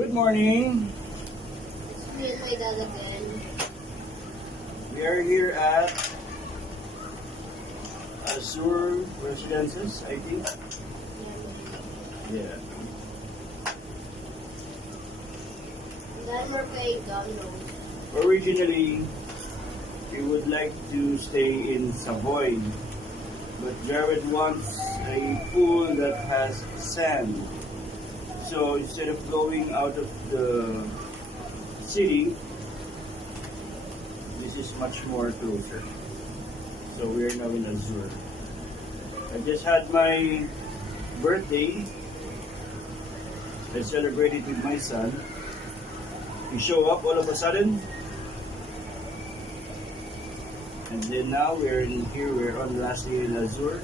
Good morning. It's me and my dad again. We are here at Azure Residences, I think. Yeah. And then we're playing dominoes. Originally, we would like to stay in Savoy, but Jared wants a pool that has sand. So instead of going out of the city, this is much more closer. So we are now in Azure. I just had my birthday. I celebrated with my son. We show up all of a sudden. And then now we're in here, we're on last day in Azure.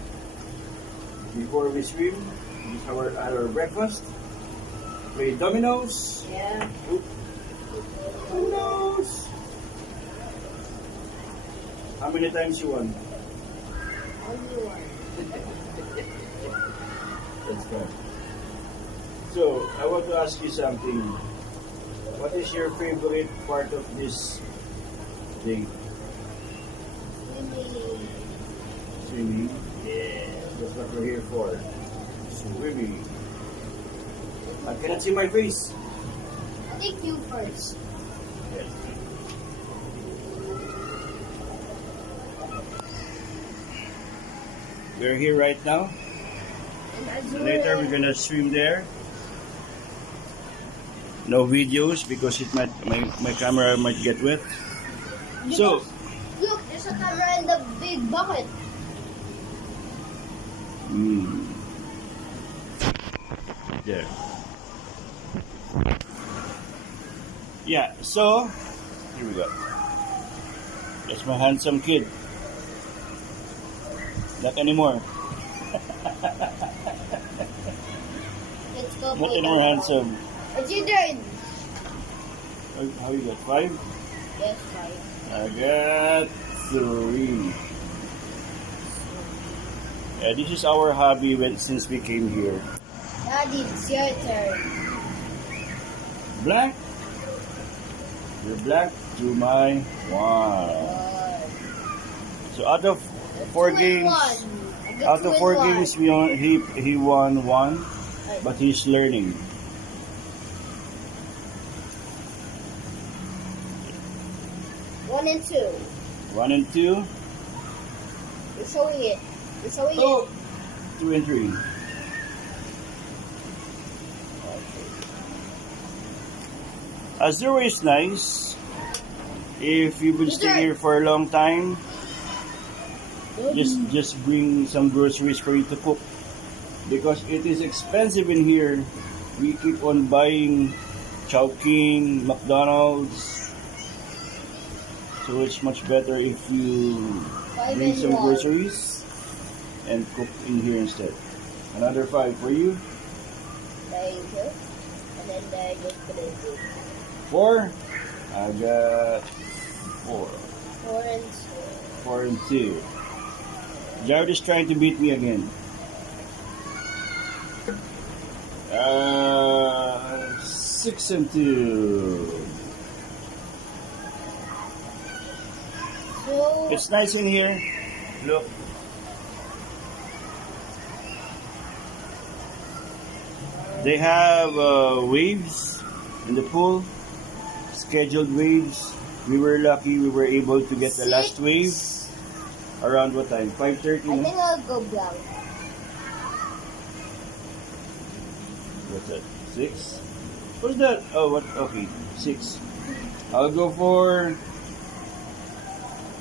Before we swim, we have our breakfast. Play dominoes. Yeah. Oop. Dominoes. How many times you won? Only one. Let's go. So, I want to ask you something. What is your favorite part of this day? Swimming. Swimming? Yeah, that's what we're here for. Swimming. I cannot see my face. I think you first. Yes. We're here right now. And Azure. Later we're gonna swim there. No videos because it might my camera might get wet. So Look, there's a camera in the big bucket. there. Yeah, so here we go. That's my handsome kid. Not anymore. Let's go Not play anymore dominoes. handsome. It's your turn. How you got? 5? Yes, fine. I got 3. Yeah, this is our hobby since we came here. Daddy, it's your turn. Black. You're black to my 1. So out of 4 games, out of 4 games, he won 1, but he's learning. One and two. 1 and 2. You're showing it. You're showing Oh, 2 and 3. Azure is nice if you've been staying here for a long time. it. Just bring some groceries for you to cook because it is expensive in here. We keep on buying Chowking, McDonald's, so it's much better if you bring some groceries and cook in here instead. Another 5 for you. Thank you. And then I just put it in. 4. I got 4. 4 and 2. 4 and 2. Jared is trying to beat me again. 6 and 2. So, It's nice in here. Look. They have waves in the pool. Scheduled waves. We were lucky we were able to get the last wave. Around what time? 5:30? I No? think I'll go brown. What's that? 6? What's that? Oh, what? Okay, 6. I'll go for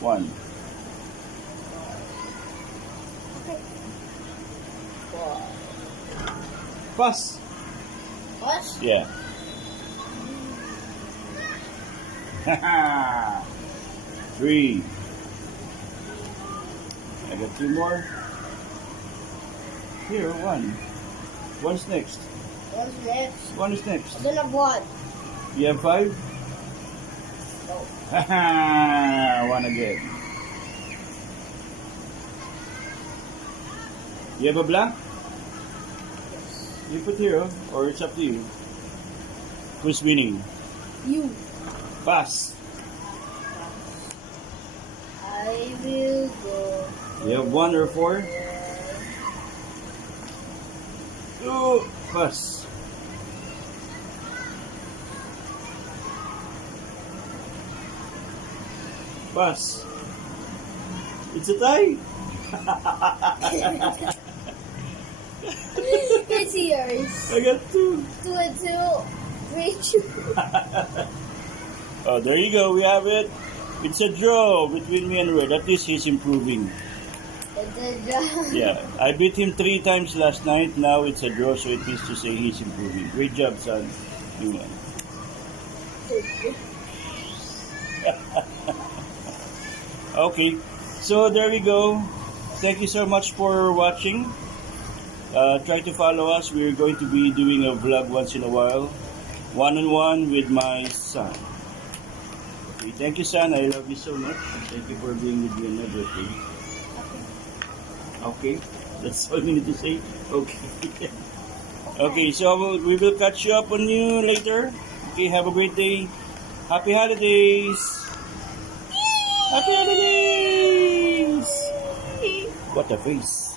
1. Pass. Us? Yeah. Haha. 3. I got 2 more. Here, 1. 1's next. What's next? 1 is next. I don't have one. You have 5? No. Haha. 1 again. You have a blank? You put here, or it's up to you. Who's winning? You. Pass. I will go. You have 1 or 4? there. 2. Pass. Pass. It's a tie. It's yours. I got 2. 2 and 2. Rachel. Oh, there you go. We have it. It's a draw between me and Red. At least he's improving. It's a draw. Yeah, I beat him 3 times last night. Now it's a draw, so it means to say he's improving. Great job, son. You won. Okay, so there we go. Thank you so much for watching. Try to follow us. We're going to be doing a vlog once in a while, one-on-one with my son. Okay, thank you, son. I love you so much. Thank you for being with me on my birthday. Okay, that's all we need to say. Okay. Okay, so we will catch you up on you later. Okay, have a great day. Happy holidays. Happy holidays. What a face.